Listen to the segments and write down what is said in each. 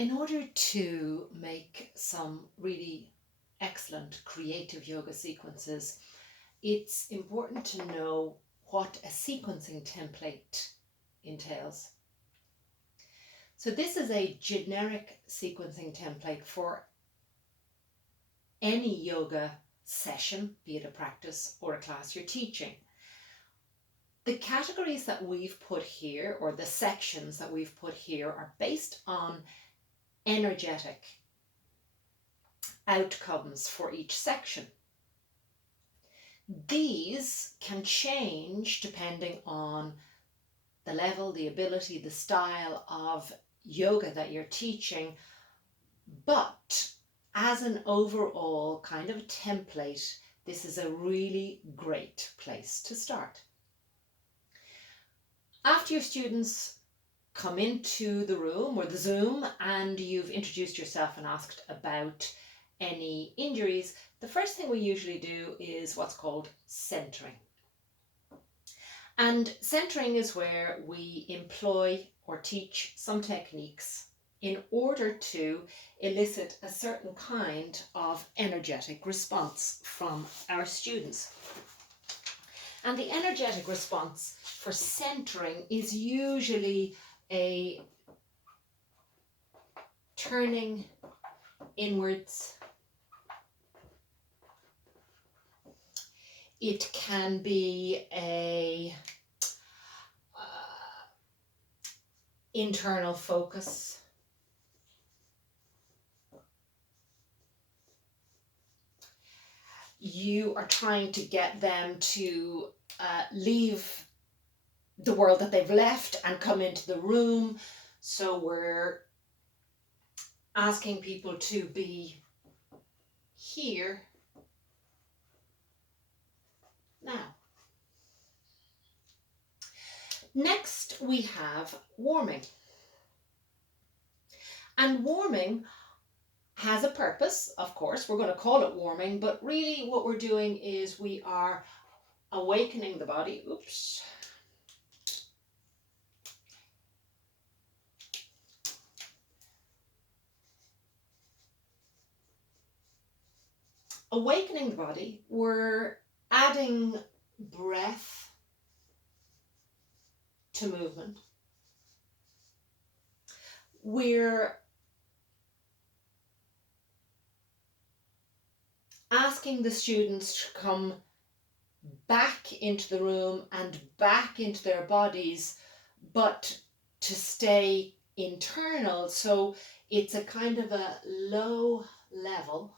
In order to make some really excellent creative yoga sequences, it's important to know what a sequencing template entails. So this is a generic sequencing template for any yoga session, be it a practice or a class you're teaching. The categories that we've put here, or the sections that we've put here, are based on energetic outcomes for each section. These can change depending on the level, the ability, the style of yoga that you're teaching, but as an overall kind of template, this is a really great place to start. After your students come into the room or the Zoom and you've introduced yourself and asked about any injuries, the first thing we usually do is what's called centering. And centering is where we employ or teach some techniques in order to elicit a certain kind of energetic response from our students. And the energetic response for centering is usually a turning inwards. It can be a internal focus. You are trying to get them to leave the world that they've left and come into the room. So we're asking people to be here now. Next, we have warming. And warming has a purpose, of course. We're going to call it warming, but really what we're doing is we are awakening the body. Oops. Awakening the body, we're adding breath to movement. We're asking the students to come back into the room and back into their bodies, but to stay internal. So it's a kind of a low level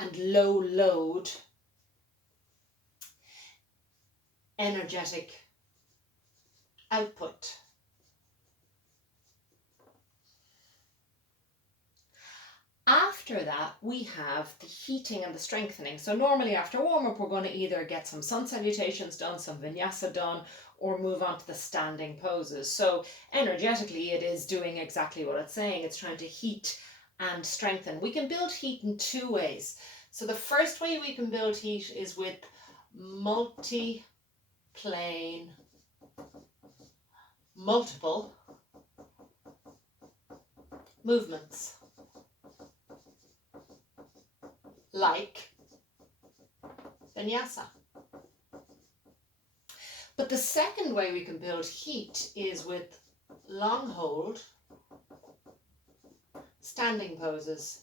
and low load energetic output. After that, we have the heating and the strengthening. So normally after warm-up, we're going to either get some sun salutations done, some vinyasa done, or move on to the standing poses. So energetically, it is doing exactly what it's saying. It's trying to heat and strengthen. We can build heat in two ways. So the first way we can build heat is with multi-plane, multiple movements, like vinyasa. But the second way we can build heat is with long hold, standing poses,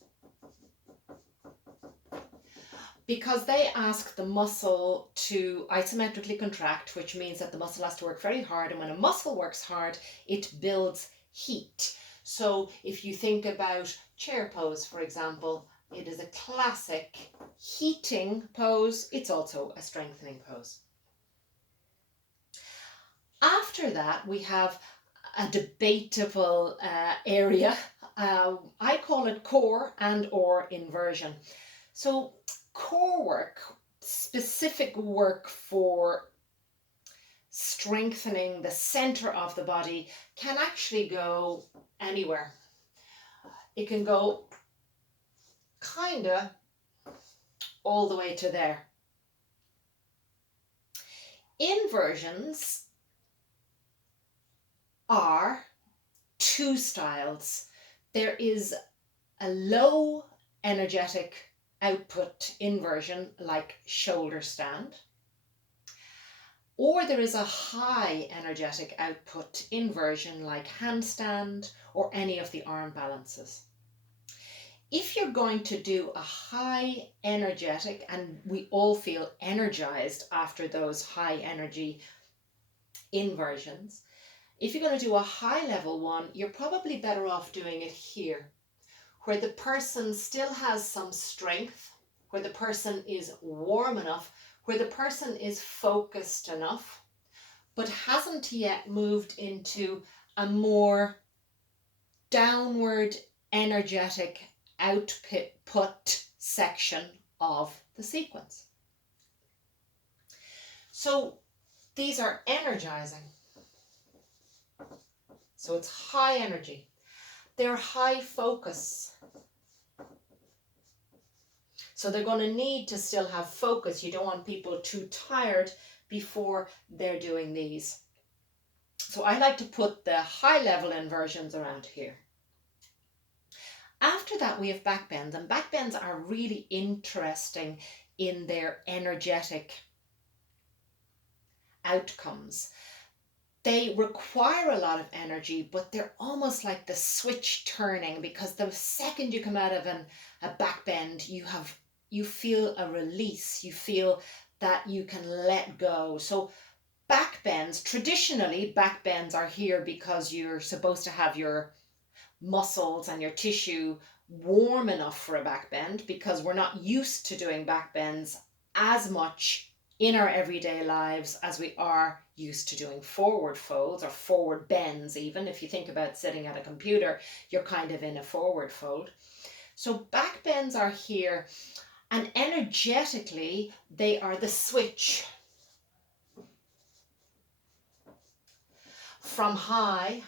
because they ask the muscle to isometrically contract, which means that the muscle has to work very hard, and when a muscle works hard, it builds heat. So if you think about chair pose, for example, it is a classic heating pose. It's also a strengthening pose. After that, we have a debatable area. I call it core and or inversion. So core work, specific work for strengthening the center of the body, can actually go anywhere. It can go kinda all the way to there. Inversions are two styles. There is a low energetic output inversion like shoulder stand, or there is a high energetic output inversion like handstand or any of the arm balances. If you're going to do a high energetic, and we all feel energized after those high energy inversions, if you're going to do a high level one, you're probably better off doing it here, where the person still has some strength, where the person is warm enough, where the person is focused enough, but hasn't yet moved into a more downward energetic output section of the sequence. So these are energizing. So it's high energy. They're high focus. So they're going to need to still have focus. You don't want people too tired before they're doing these. So I like to put the high level inversions around here. After that, we have back bends, and back bends are really interesting in their energetic outcomes. They require a lot of energy, but they're almost like the switch turning, because the second you come out of a back bend, you feel a release. You feel that you can let go. So back bends, traditionally back bends are here because you're supposed to have your muscles and your tissue warm enough for a back bend, because we're not used to doing back bends as much in our everyday lives as we are used to doing forward folds or forward bends. Even if you think about sitting at a computer, you're kind of in a forward fold. So back bends are here, and energetically they are the switch from high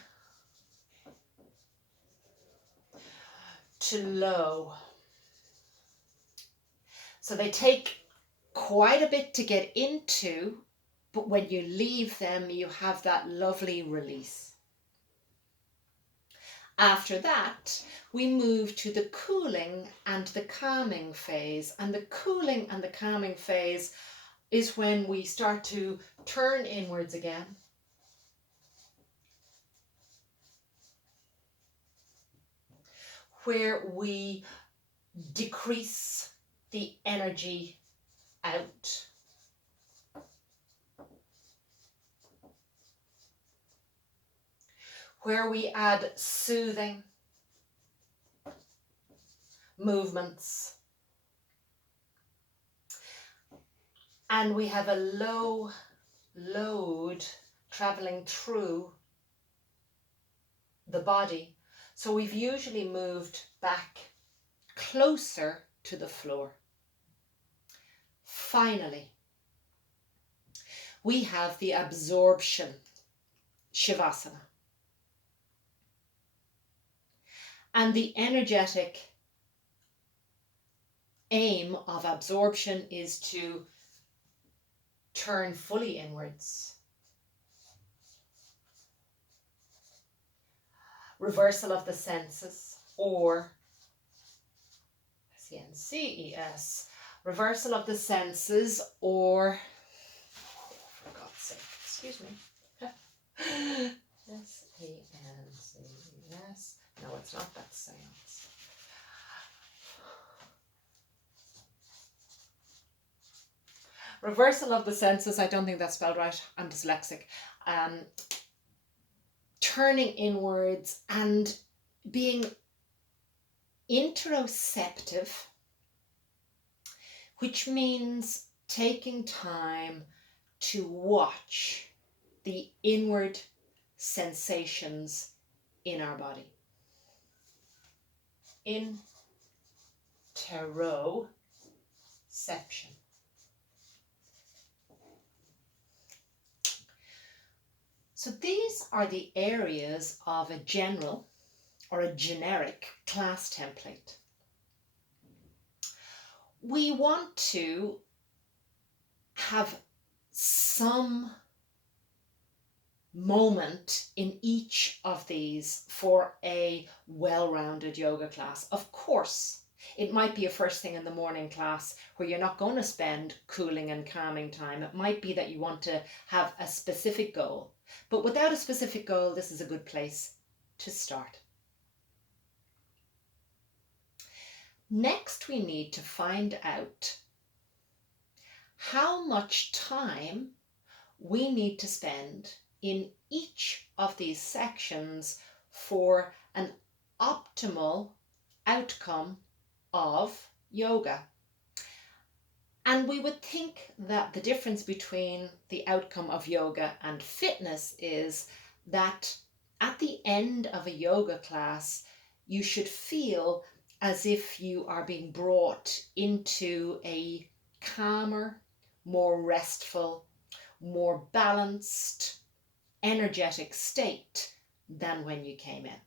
to low. So they take quite a bit to get into, but when you leave them, you have that lovely release. After that, we move to the cooling and the calming phase. And the cooling and the calming phase is when we start to turn inwards again. Where we decrease the energy out. Where we add soothing movements. And we have a low load traveling through the body. So we've usually moved back closer to the floor. Finally, we have the absorption shavasana. And the energetic aim of absorption is to turn fully inwards. Reversal of the senses, or SENCES, reversal of the senses, or, for God's sake, excuse me, SENCES, no, it's not, that seance. Reversal of the senses, I don't think that's spelled right, I'm dyslexic. Turning inwards and being interoceptive, which means taking time to watch the inward sensations in our body. Interoception. So these are the areas of a general or a generic class template. We want to have some moment in each of these for a well-rounded yoga class. Of course, it might be a first thing in the morning class where you're not going to spend cooling and calming time. It might be that you want to have a specific goal. But without a specific goal, this is a good place to start. Next, we need to find out how much time we need to spend in each of these sections for an optimal outcome of yoga. And we would think that the difference between the outcome of yoga and fitness is that at the end of a yoga class, you should feel as if you are being brought into a calmer, more restful, more balanced, energetic state than when you came in.